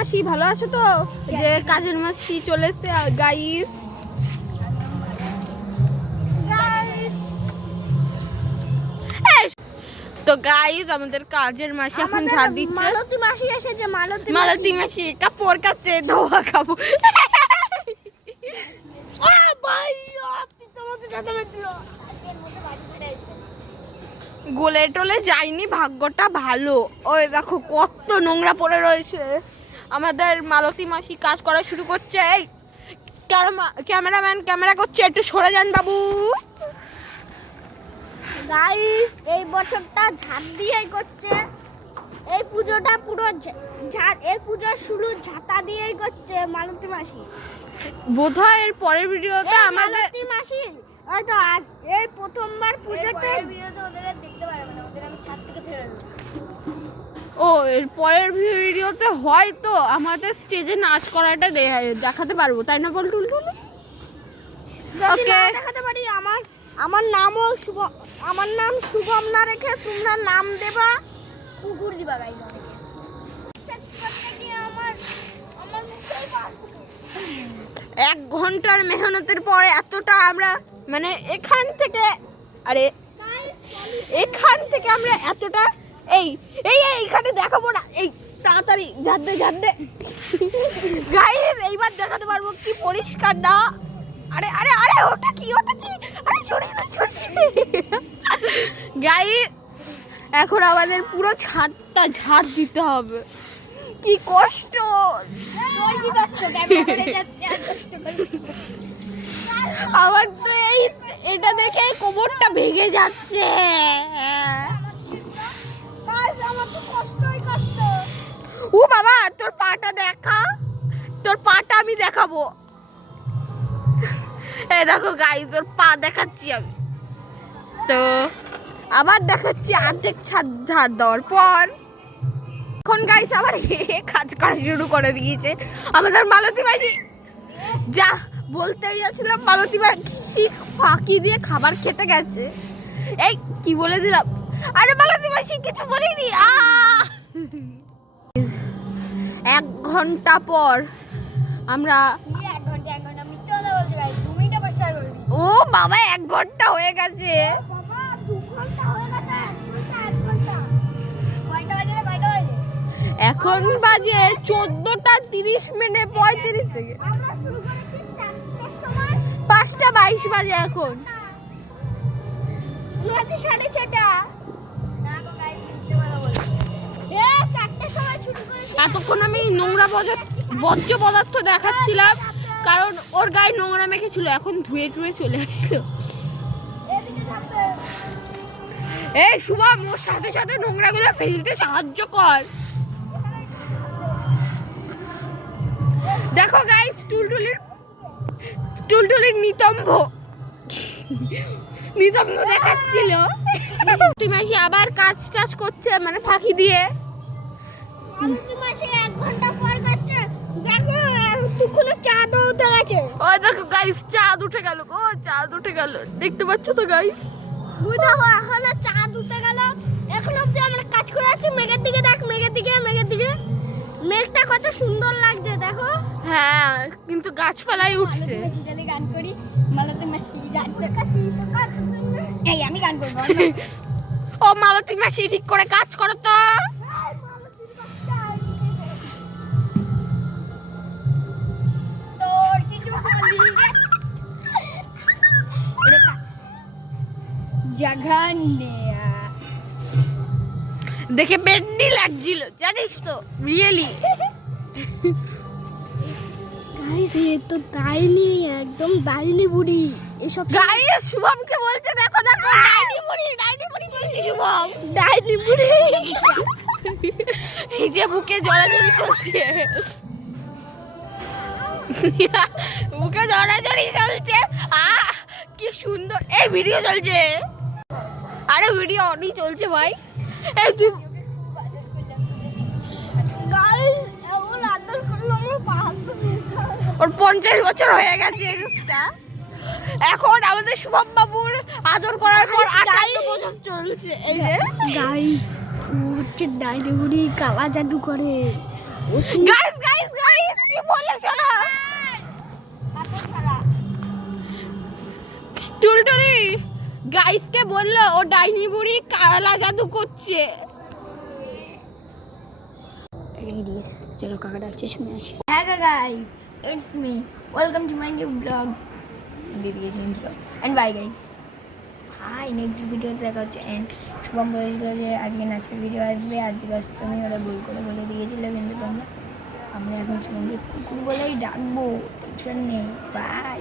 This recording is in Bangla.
মাসি ভালো আছো তো? যে কাজের মাসি চলে এসছে গাইস। তো গাইস আমাদের কাজের মাসি এখন ঝাড় দিচ্ছে। মালতী মাসি এসেছে। মালতী মাসি কাপড় কাচ্ছে, ধোয়া খাবো। গোলে টোলে যায়নি, ভাগ্যটা ভালো। ওই দেখো কত নোংরা পড়ে রয়েছে। আমাদের মালতী মাসি কাজ করা শুরু করছে। এই ক্যামেরাম্যান ক্যামেরা করছে, একটু সরে যান বাবু। গাইস এই বছরটা ঝাড় দিয়েই করছে। এই পুজোটা পুরো ঝাড়, এই পূজা শুরু ঝাঁটা দিয়েই করছে মালতী মাসি। বোধহয় এর পরের ভিডিওতে আমাদের মালতী মাসি হয়তো এই প্রথমবার পুজোতে ভিডিওতে ওদের দেখতে পারবে না, ওদের আমি ছাদ থেকে ফেলে দেব। ও এর পরের ভিডিওতে হয়তো আমাদের স্টেজে নাচ করাটা দেখাতে পারবো, তাই না বল টুলটুল? ওকে দেখাতে পারি। আমার নামও আমার নাম শুভম না রেখে তোমরা নাম দেবা কুকুর দিবা। গাইস এক ঘন্টার মেহনতের পরে এতটা আমরা মানে এখান থেকে আমরা এতটা এইখানে দেখাবো না। এই তাড়াতাড়ি ঝাড় দে গাইস, এইবার দেখাতে পারবো কি পরিষ্কার না। আরে আরে আরে ওটা কি আরে সরিয়ে গাইস, এখন আমাদের পুরো ছাদটা ঝাড় দিতে হবে। কি কষ্ট, আমার তো এটা দেখে কোমরটা ভেঙে যাচ্ছে। ও বাবা, তোর পাটা দেখা, তোর পাটা আমি দেখাবো। এই দেখো গাইস, তোর পা দেখাচ্ছি আমি। তো আবার দেখাচ্ছি অর্ধেক ছাদ ঝাড় দেওয়ার পর। এখন গাইস আবার কাজ করা শুরু করে দিয়েছে আমাদের মালতী মাসি। যা বলতে যাচ্ছিলাম, মালতী মাসি ফাঁকি দিয়ে খাবার খেতে গেছে। এই কি বলে দিলাম, আরে মালতী মাসি কিছু বলিনি। 1 ঘন্টা পর আমরা ও বাবা 1 ঘন্টা হয়ে গেছে। এখন বাজে 14:30 মিনিট 35 সেকেন্ড। 5:22 বাজে এখন। এতক্ষণ আমি নোংরা বর্জ্য পদার্থ দেখাচ্ছিলাম, কারণ ওর গায়ে নোংরা মেখেছিল। এখন ধুয়ে টুয়ে চলে আসলো। এই শুভম, ওর সাথে সাথে নোংরাগুলো ফেলতে সাহায্য কর। দেখো গাইস, টুলটুলির নিতম্ব দেখাচ্ছিল। মাসি আবার কাজ টাজ করছে, মানে ফাঁকি দিয়ে। এক ঘন্টা পর যাচ্ছে, দেখো দুপুরে চাঁদ উঠে গেছে। ওই দেখো গাইস, চাঁদ উঠে গেল গো, চাঁদ উঠে গেল। দেখতে পাচ্ছ তো গাইস? দেখো এখন চাঁদ উঠে গেল। এখন অব্দি আমরা কাজ করে আছি। মেঘের দিকে দেখ, মেঘের দিকে মেঘটা কত সুন্দর লাগছে দেখো। হ্যাঁ, কিন্তু গাছপালাই উঠছে। গান করি মালতী মাসি গান দেখাচ্ছি। এই আমি গান করব। ও মালতী মাসি ঠিক করে কাজ করো তো। তোর কিছু বলি জঘন্য দেখে বেডনি লাগছিল, জানিস তো? রিয়েলি গাইস, এ তো ডাইনি, একদম ডাইনি বুড়ি। এসব গাইস শুভমকে বলছে, দেখো ডাইনি বুড়ি বলছি শুভম। ডাইনি বুড়ি এই যে বুকে জড়াজড়ি চলছে, বুকে জড়াজড়ি চলছে। কি সুন্দর এই ভিডিও চলছে। আরে ভিডিও অনই চলছে ভাই। এই তুই ওর 50 বছর হয়ে গেছে। এখন আমাদের শুভম বাবুর আদর করার পর 58 বছর চলছে। এই যে গাইস, হচ্ছে ডাইনি বুড়ি কালা জাদু করে। গাইস গাইস গাইস কি বলে শোনো টুলটুলি গাইসকে বললো ও ডাইনি বুড়ি কালা জাদু করছে। চলো কাকা ডাকছে শুনে আসি। হ্যাঁ guys, it's me, welcome to my new blog. দিয়ে দিয়েছি and bye guys. Hi, next ভিডিওতে দেখা হচ্ছে। এন্ড শুভম বলেছিল যে আজকে নাচের ভিডিও আসবে, আজকে তুমি ওরা ভুল করে বলে দিয়েছিল, কিন্তু তোমরা আমরা এখন শুভমকে কুকুর বলেই ডাকবো, টেনশন নেই। বাই।